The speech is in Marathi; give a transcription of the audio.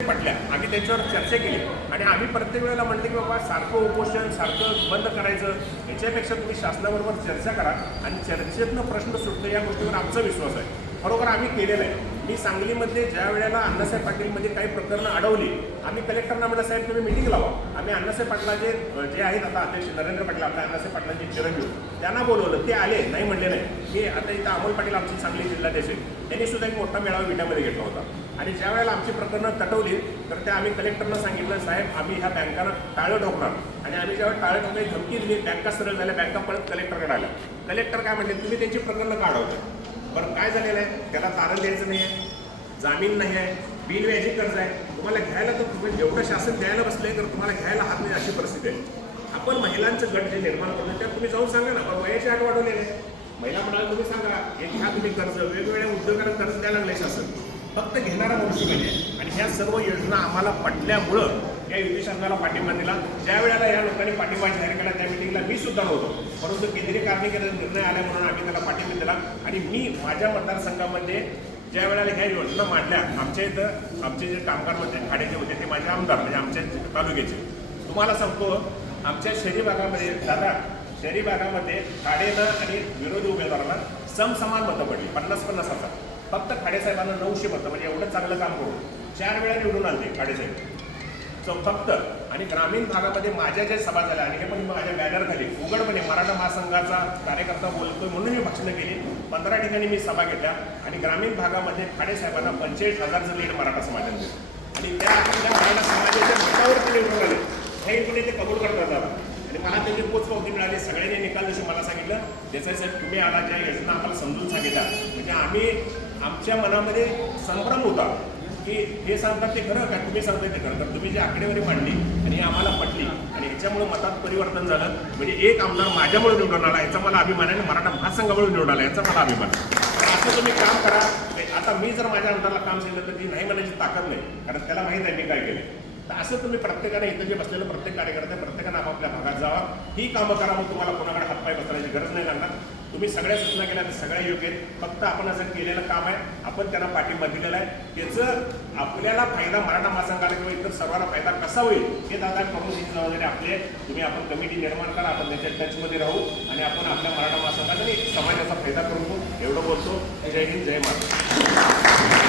पटल्या आम्ही त्यांच्यावर चर्चा केली आणि आम्ही प्रत्येक वेळेला म्हणते की बाबा सारखं उपोषण सारखं बंद करायचं याच्यापेक्षा तुम्ही शासनाबरोबर चर्चा करा आणि चर्चेतनं प्रश्न सुटतो या गोष्टीवर आमचा विश्वास आहे. बरोबर आम्ही केलेलं आहे. मी सांगलीमध्ये ज्या वेळेला अण्णासाहेब पाटीलमध्ये काही प्रकरणं अडवली आम्ही कलेक्टरना म्हटलं साहेब तुम्ही मिटिंग लावा. आम्ही अण्णासाहेब पाटलाचे जे आहेत आता अध्यक्ष नरेंद्र पाटील आपल्या अण्णासाहेब पाटलांचे चिरंजीव त्यांना बोलवलं. ते आले नाही म्हणले नाही की आता इथं अमोल पाटील आमचे सांगली जिल्हाध्यक्ष त्यांनी सुद्धा एक मोठा मेळावा विट्यामध्ये घेतला होता आणि ज्या वेळेला आमची प्रकरणं तटवली तर त्या आम्ही कलेक्टरना सांगितलं साहेब आम्ही ह्या बँकांना टाळं ठोकणार आणि आम्ही ज्यावेळेस टाळं ठोकण्याची धमकी दिली बँका सरळ झाल्या बँका परत कलेक्टरकडे आल्या. कलेक्टर काय म्हणले तुम्ही त्यांची प्रकरणं काढवता. बरं काय झालेलं आहे त्याला तारण द्यायचं नाही आहे जामीन नाही आहे बिनव्याजी कर्ज आहे तुम्हाला घ्यायला तर तुम्ही जेवढं शासन द्यायला बसले तर तुम्हाला घ्यायला हात नाही अशी परिस्थिती आहे. आपण महिलांचं गट जे निर्माण करतो त्यात तुम्ही जाऊन सांगा ना पण वयाची अट वाढवलेली आहे. महिला म्हणाल तुम्ही सांगा एक घ्या तुम्ही कर्ज वेगवेगळ्या उद्योगांना कर्ज द्यायला लागले शासन फक्त घेणारा मनुष्य पाहिजे आणि ह्या सर्व योजना आम्हाला पटल्यामुळं या युती शासनाला पाठिंबा दिला. ज्या वेळेला या लोकांनी पाठिंबा जाहीर केला त्या मिटिंगला मी सुद्धा नव्हतो परंतु केंद्रीय कार्मिकाचा निर्णय आल्या म्हणून आम्ही त्याला पाठिंबा दिला आणि मी माझ्या मतदारसंघामध्ये ज्या वेळेला ह्या योजना मांडल्या आमच्या इथं आमचे जे कामगार होते खाड्याचे होते ते माझे आमदार म्हणजे आमच्या तालुक्याचे तुम्हाला सांगतो आमच्या शहरी भागामध्ये दादा शहरी भागामध्ये खाडेनं आणि विरोधी उमेदवारांना समसमान मतं पडली 50-50 हजार. फक्त खाडेसाहेबांना 900 मतं म्हणजे एवढं चांगलं काम करून 4 वेळा निवडून आले खाडेसाहेब फक्त. आणि ग्रामीण भागामध्ये माझ्या ज्या सभा झाल्या आणि हे पण माझ्या बॅनरखाली उघडपणे मराठा महासंघाचा कार्यकर्ता बोलतोय म्हणून मी भाषणं केली. 15 ठिकाणी मी सभा घेतल्या आणि ग्रामीण भागामध्ये खाडेसाहेबांना 45,000चं लीड मराठा समाजाने दिलं आणि त्या मराठा समाजाच्या मतावर ते निवडून आले हे कोणी ते कबूल करतात आला आणि मला त्याची पोचपावती मिळाली. सगळ्यांनी निकाल जसे मला सांगितलं देसाई साहेब तुम्ही आला ज्या योजना आम्हाला समजून सांगितल्या म्हणजे आम्ही आमच्या मनामध्ये संभ्रम होता की हे सांगतात ते खरं का तुम्ही सांगताय ते खरं तर तुम्ही जी आकडेवारी मांडली आणि आम्हाला पटली आणि ह्याच्यामुळे मतात परिवर्तन झालं म्हणजे एक आमदार माझ्यामुळे निवडून आला याचा मला अभिमान आहे. मराठा महासंघामुळे निवडून आला याचा मला अभिमान आहे. असं तुम्ही काम करा. आता मी जर माझ्या आमदारला काम केलं तर ती नाही म्हणायची ताकद नाही कारण त्याला माहीत आहे मी काय केलं. तर असं तुम्ही प्रत्येकाने इथं जे बसलेलं प्रत्येक कार्यकर्ते प्रत्येकानं आपापल्या भागात जावा ही कामं करा मग तुम्हाला कोणाकडे हातपाय बसवायची गरज नाही लागणार. तुम्ही सगळ्या सूचना केल्या तर सगळ्या योग्य आहेत. फक्त आपण असं केलेलं काम आहे आपण त्यांना पाठिंबा दिलेला आहे त्याचं आपल्याला फायदा मराठा महासंघाला किंवा इतर सर्वांना फायदा कसा होईल हे दादा करून ही जबाबदारी आपली आहे. तुम्ही आपण कमिटी निर्माण करा आपण त्याच्या टचमध्ये राहू आणि आपण आपल्या मराठा महासंघाचा समाजाचा फायदा करून एवढं बोलतो. जय हिंद जय महाराष्ट्र.